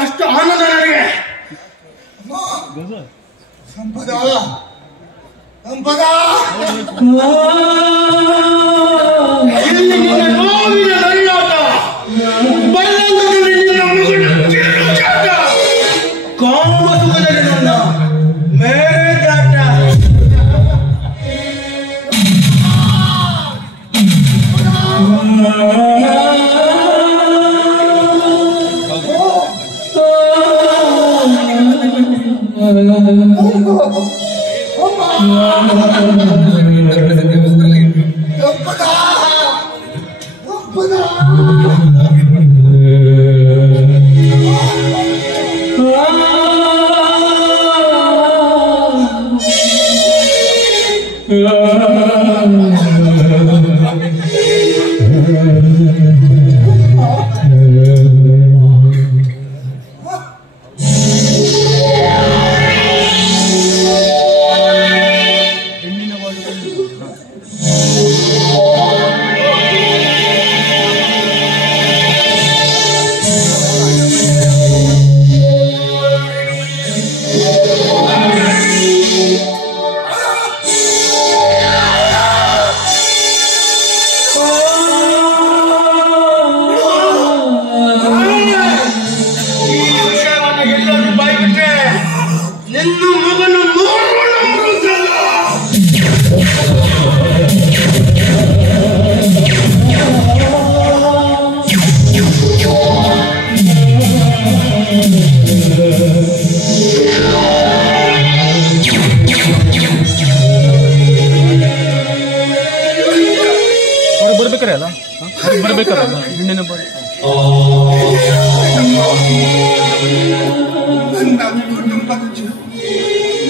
ಅಷ್ಟು ಆನಂದ ನನಗೆ. ಸಂಪದ ಸಂಪದ ಇಲ್ಲಿ ನಿನ್ನ ನೋವಿನ ನರಿಯಾಟ, ಬಲ್ಲಂದಲ್ಲಿ ನಿನ್ನ ಮುಗುಳು ತಿರುಗಾಟ, ಕಾಣುವ ಸುಖದಲ್ಲಿ ನನ್ನ ಮೇದಾಟ.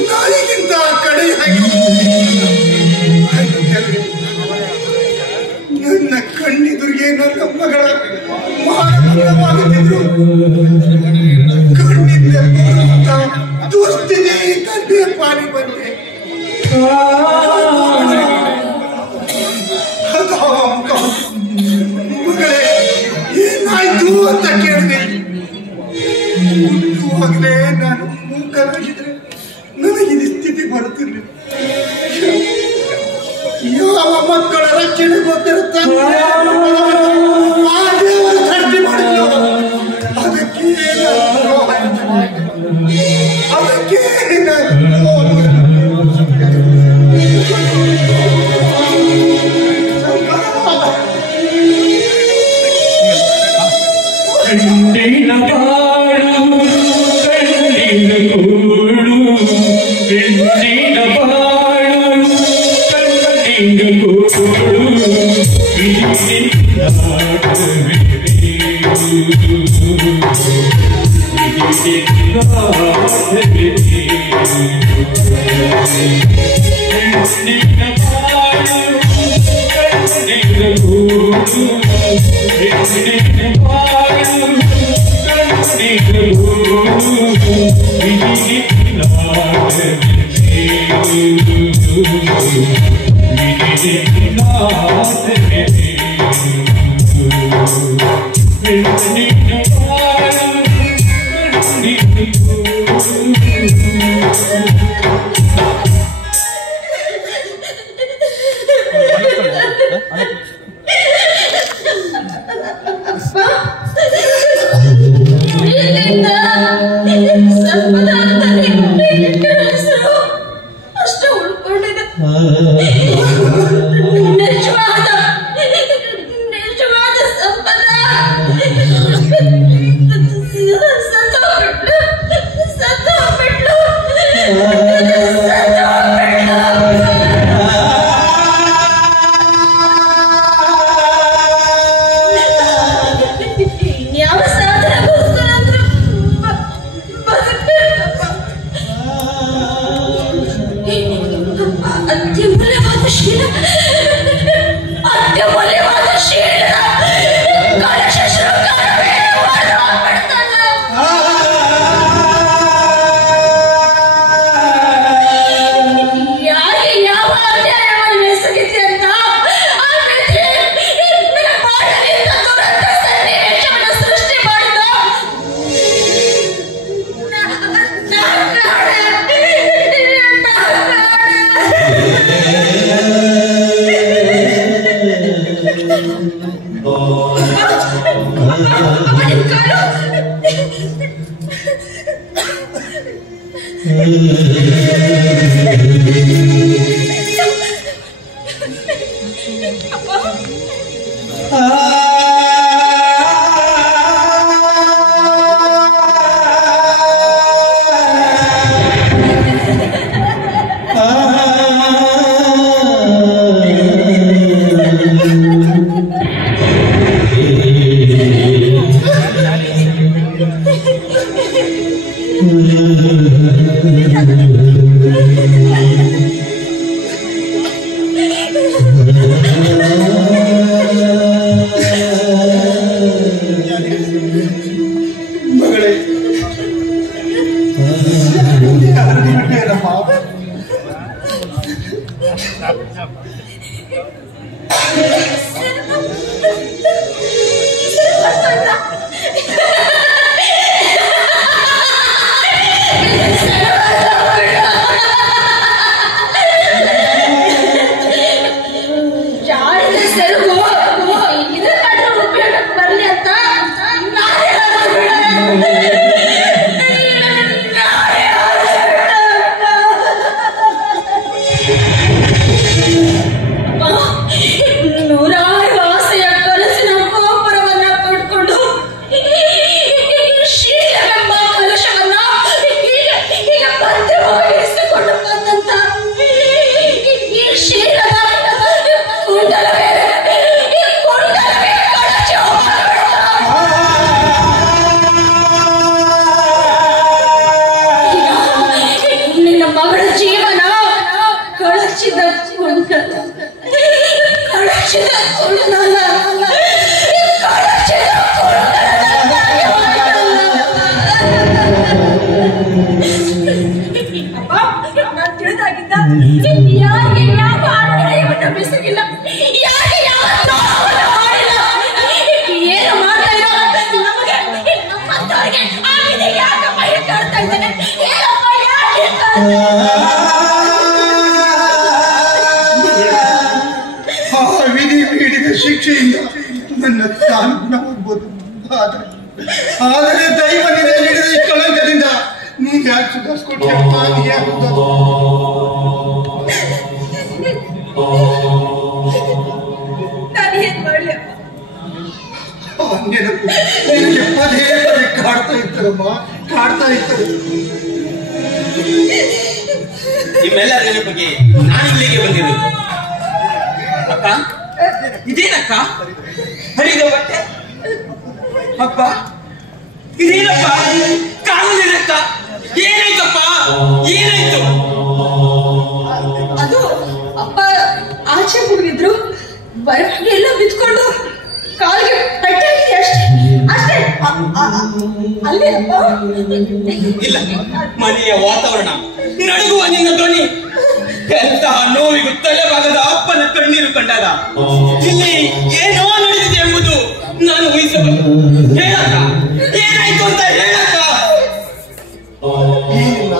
ನಾಯಿಗಿಂತ ಕಡೆಯಾಗಿ ನನ್ನ ಕಣ್ಣೆದುರಿಗೆ ನನ್ನ ಮಗಳ ಮಾನವಾಗುತ್ತಿದ್ರು. ಕಣ್ಣಿಂದ ದುಸ್ಥಿತಿ ಕಣ್ಣೆ ಪಾನಿ ಬಂದೆ. ಮಗಳೇ ಏನಾಯ್ತು ಅಂತ ಕೇಳಿದೆ. ಹುಟ್ಟುವಾಗಲೇ ನಾನು ಮೂಕನಾಗಿದ್ರೆ ನನಗೆ ಸ್ಥಿತಿ ಬರುತ್ತಿರಲಿಲ್ಲ. ಯಾವ ಮಕ್ಕಳ ರಕ್ಷಣೆ ಗೊತ್ತಿರುತ್ತಾನೆ ಆ ದೇವರು ಸೃಷ್ಟಿ ಮಾಡಿದ್ರು. ಅದಕ್ಕೆ ನಿಜವಾದ ಸಂಪದ ವಿಧಿ ನೀಡಿದ ಶಿಕ್ಷೆಯಿಂದ ನನ್ನ ತಾಳ್ಮೆಯಾಗಬಹುದು. ಆದರೆ ದೈವ ನೀಡಿದ ಈ ಕಳಂಕದಿಂದ ನೀನು ಯಾಕೆ ಸುಧಾರಿಸ್ಕೊಟ್ಟಿಯಪ್ಪ? ನಾನೇನ್ ಮಾಡ್ಲಿ? ನೆನಪು ನಿನಗೆ ಪದೇ ಪದೇ ಕಾಡ್ತಾ ಇರ್ತಾರಮ್ಮ, ಕಾಡ್ತಾ ಇರ್ತಾರೆ. ನಿಮ್ಮೆಲ್ಲರ ನೆನಪಿಗೆ ನಾನು ಇಲ್ಲಿಗೆ ಬಂದಿರೋದು. ಅಕ್ಕ, ಇದೇನಕ್ಕ ಹರಿದ ಬಟ್ಟೆ? ಅಪ್ಪ ಇದೇನಪ್ಪ ಕಾಣಲಿರಕ್ಕ? ಏನಾಯ್ತಪ್ಪ, ಏನಾಯ್ತು? ಅದು ಅಪ್ಪ ಆಚೆ ಹೋಗಿದ್ರು, ಬರವಾಗಿ ಎಲ್ಲ ಬಿತ್ಕೊಂಡು ಕಾಲಿಗೆ ಪಟ್ಟೆ ಅಷ್ಟೇ ಅಷ್ಟೇ. ಅಲ್ಲೇ ಅಪ್ಪ ಇಲ್ಲ, ಮನೆಯ ವಾತಾವರಣ, ನಡುಗುವ ನಿನ್ನ ಧ್ವನಿ, ಎಂತಹ ನೋವಿಗೂ ತಲೆಭಾಗದ ಅಪ್ಪನ ಕಣ್ಣೀರು ಕಂಡಾಗ ಇಲ್ಲಿ ಏನೋ ನಡೆದಿದೆ ಎಂಬುದು ನಾನು ಊಹಿಸಬಹುದು. ಹೇಳಕ್ಕ, ಏನಾಯ್ತು ಅಂತ ಹೇಳಕ್ಕ. ಏನಿಲ್ಲ,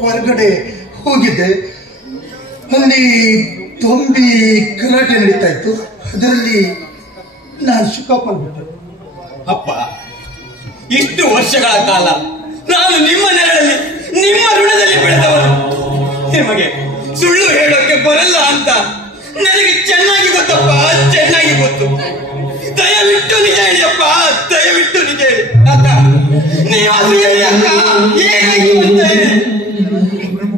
ಹೊರಗಡೆ ಹೋಗಿದ್ದೆ. ಅಲ್ಲಿ ತುಂಬಿ ಗಲಾಟೆ ನಡೀತಾ ಇತ್ತು. ಅದರಲ್ಲಿ ನಾನು ಸಿಕ್ಕಾಕೊಂಡ್ಬಿಟ್ಟೆ. ಅಪ್ಪ, ಇಷ್ಟು ವರ್ಷಗಳ ಕಾಲ ನಾನು ನಿಮ್ಮ ನೆರಳಲ್ಲಿ, ನಿಮ್ಮ ಋಣದಲ್ಲಿ ಬೆಳೆದವನು. ನಿಮಗೆ ಸುಳ್ಳು ಹೇಳೋಕೆ ಬರಲ್ಲ ಅಂತ ನನಗೆ ಚೆನ್ನಾಗಿ ಗೊತ್ತಪ್ಪ, ಚೆನ್ನಾಗಿ ಗೊತ್ತು. ದಯವಿಟ್ಟು ನಿಜ ಹೇಳಿಯಪ್ಪ, ದಯವಿಟ್ಟು ನಿಜ ಹೇಳಿ. ಅಕ್ಕ, ನೀವಾದ್ರೂ ಹೇಳಿ ಅಕ್ಕ, ಏನಾಗಿ ಅಂತ ಹೇಳಿ.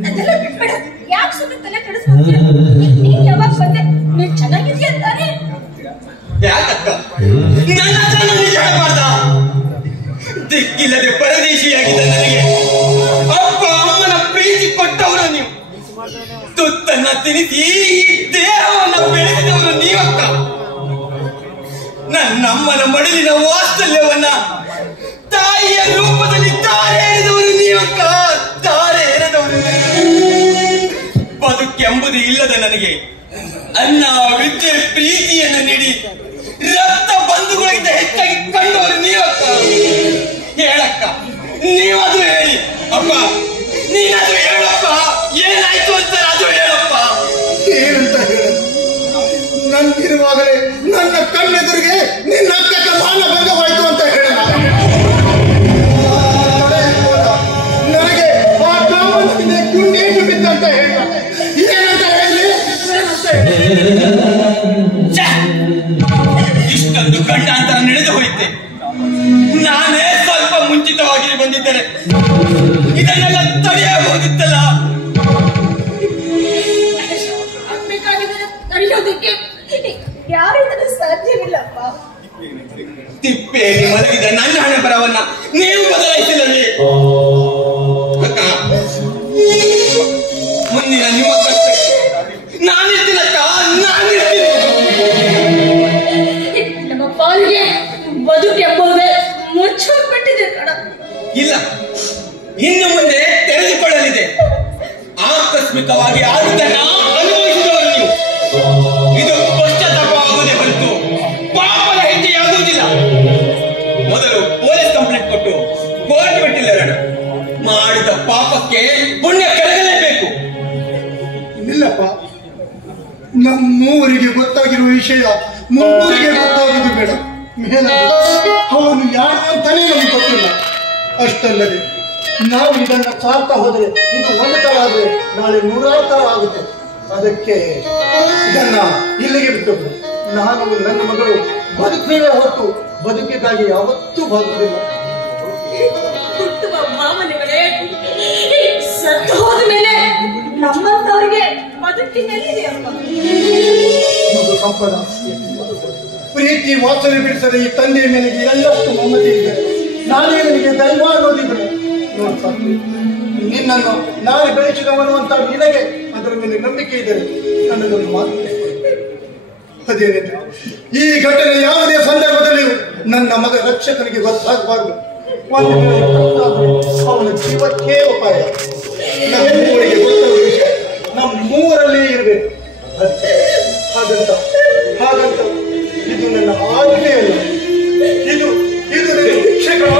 ಅದೆಲ್ಲ ಬಿಟ್ಬಿಡ, ಯಾಕೆ ಸುಮ್ಮನೆ ತಲೆ ಕೆಡಿಸ್ಕೊಂತೀಯ? ನೀನ್ ಯಾವಾಗ ಬಂದೆ? ನೀನ್ ಚೆನ್ನಾಗಿದ್ಯಾ ಅಂತಾನೆ. ಯಾಕಕ್ಕ ನನ್ನ ಹತ್ರ ನಿಜ ಹೇಳಬಾರ್ದ? ದಿಕ್ಕಿಲ್ಲದೆ ಪರದೇಶಿಯಾಗಿದ್ದ ನನಗೆ ಅಪ್ಪ ಅಮ್ಮನ ಪ್ರೀತಿ ಕೊಟ್ಟವರು ನೀವು. ತುತ್ತನ್ನ ತಿನಿಸಿ ದೇಹವನ್ನ ಬೆಳೆಸಿದವರು ನೀವಕ್ಕ. ನನ್ನಮ್ಮನ ಮಡಿಲಿನ ವಾತ್ಸಲ್ಯವನ್ನ ತಾಯಿಯ ರೂಪದಲ್ಲಿ ತಾರೆ ಎರೆದವರು ನೀವಕ್ಕ, ತಾರೆ ಎರೆದವರು. ಬದುಕೆಂಬುದು ಇಲ್ಲದ ನನಗೆ ಅನ್ನ, ವಿದ್ಯೆ, ಪ್ರೀತಿಯನ್ನು ನೀಡಿ ರಕ್ತ ಬಂಧುಗಳಿಗಿಂತ ಹೆಚ್ಚಾಗಿ ಕಂಡವರು ನೀವಕ್ಕ. ಹೇಳಕ್ಕ, ನೀವಾದ್ರೂ ಹೇಳಿ. ಅಪ್ಪ, ನೀನಾದ್ರೂ ಹೇಳಪ್ಪ, ಏನಾಯ್ತು ಅಂತ ಅದು ಹೇಳಪ್ಪ. ಏನಂತ ಹೇಳೋದು? ನನ್ನಿರುವಾಗಲೇ ನನ್ನ ಕಣ್ಣೆದುರಿಗೆ ನಿನ್ನ ಅಕ್ಕಕ್ಕೆ ಮಾನಭಂಗವಾಯಿತು ಅಂತ ಹೇಳೋಣ. ನನಗೆ ಆ ಕಾಮನಿಗೆ ಗುಂಡೇಟು ಬಿದ್ದಂತ ಹೇಳ ಏನಂತ ಹೇಳಿ ಇಷ್ಟೊಂದು ಗಂಡಾಂತರ ನಡೆದು ಹೋಯಿತೆ. ನಾನೇ ಸ್ವಲ್ಪ ಮುಂಚಿತವಾಗಿ ಬಂದಿದ್ದರೆ ಇದನ್ನೆಲ್ಲ ತಡೆಯಬಹುದಿತ್ತಲ್ಲ. ತಡೆಯೋದಕ್ಕೆ ಯಾರಿಂದಲೂ ಸಾಧ್ಯವಿಲ್ಲಪ್ಪ. ತಿಪ್ಪೆಯಲ್ಲಿ ಮಲಗಿದ ನನ್ನ ಹಣೆ ಬರವನ್ನ ನೀವು ಬದಲಾಯಿಸಿಲ್ಲವೇ ಅಕ್ಕ? ಮುಂದಿನ ನಿಮ್ಮ ಕಷ್ಟಕ್ಕೆ ನಾನಿರ್ತೀನಕ್ಕ, ನಾನಿರ್ತೀನಿ. ನಮ್ಮ ಪಾಲಿಗೆ ಬದುಕೆಂಬುದೇ ಮುಚ್ಚಲ್ಪಟ್ಟಿದೆ ಕಣ. ಇಲ್ಲ, ಇನ್ನು ಮುಂದೆ ತೆರೆದುಕೊಳ್ಳಲಿದೆ. ಆಕಸ್ಮಿಕವಾಗಿ ಆಗುತ್ತನ್ನ ಅನುಭವಿಸಿದವರು ನೀವು. ಇದು ಪಶ್ಚಾತ್ತಾಪ ಆಗುವುದೇ ಹೊರತು ಪಾಪದ ಹೆಜ್ಜೆಯಾಗುವುದಿಲ್ಲ. ಮೊದಲು ಪೊಲೀಸ್ ಕಂಪ್ಲೇಂಟ್ ಕೊಟ್ಟು ಕೋರ್ಟ್ ಬಿಟ್ಟಿಲ್ಲ. ಮಾಡಿದ ಪಾಪಕ್ಕೆ ಪುಣ್ಯ ಕರಗಲೇಬೇಕು. ಇಲ್ಲಪ್ಪ, ನಮ್ಮೂರಿಗೆ ಗೊತ್ತಾಗಿರುವ ವಿಷಯ ಮುನ್ನೂರಿಗೆ ಗೊತ್ತಾಗುವುದು ಬೇಡ. ಮೇಲೆ ಅವನು ಯಾರು ಅಂತಾನೇ ನಮ್ಗೆ ಗೊತ್ತಿಲ್ಲ. ಅಷ್ಟಲ್ಲದೆ ನಾವು ಇದನ್ನ ಸಾರ್ತಾ ಹೋದರೆ ಇದು ಒಂದು ತರ ಆದರೆ ನಾಳೆ 100 ತರ ಆಗುತ್ತೆ. ಅದಕ್ಕೆ ಇದನ್ನ ಇಲ್ಲಿಗೆ ಬಿಟ್ಟು ನಾನು ನನ್ನ ಮಗಳು ಬದುಕುವೆ ಹೊರತು ಬದುಕಿಗಾಗಿ ಯಾವತ್ತೂ ಬದುಕಲಿಲ್ಲ. ಹುಟ್ಟುವ ಭಾವನೆಗಳೇ ಸತ್ತು ಹೋದ ಮೇಲೆ ನಮ್ಮಂತವರಿಗೆ ಬದುಕಿನಲ್ಲಿ ಮಗು ಸಂಪದ ಪ್ರೀತಿ ವಾಸನೆ ಬಿಡಿಸದೆ ಈ ತಂದೆಯ ಮೇಲೆ ಎಲ್ಲಷ್ಟು ಮಮತೆ ಇದೆ. ನಾನೇ ನನಗೆ ದೈವ ಅನ್ನೋದಿದ್ರೆ ನಿನ್ನನ್ನು ನಾನು ಬೆಳೆಸಿದವನು ಅಂತ ನಿನಗೆ ಅದರ ಮೇಲೆ ನಂಬಿಕೆ ಇದ್ದರೆ ನನ್ನದೊಂದು ಮಾತು. ಅದೇನಿದೆ, ಈ ಘಟನೆ ಯಾವುದೇ ಸಂದರ್ಭದಲ್ಲಿಯೂ ನನ್ನ ಮಗ ರಕ್ಷಕನಿಗೆ ಗೊತ್ತಾಗಬಾರದು. ಒಂದು ವೇಳೆ ಗೊತ್ತಾದ್ರೆ ಅವನ ಜೀವಕ್ಕೆ ಅಪಾಯ. ನಮ್ಮೂರಿಗೆ ಗೊತ್ತಾದ ವಿಷಯ ನಮ್ಮೂರಲ್ಲೇ ಇರಬೇಕು. ಹಾಗಂತ ಇದು ನನ್ನ ಆಜ್ಞೆಯಲ್ಲ, ಇದು ನನ್ನ ಶಿಕ್ಷಕರ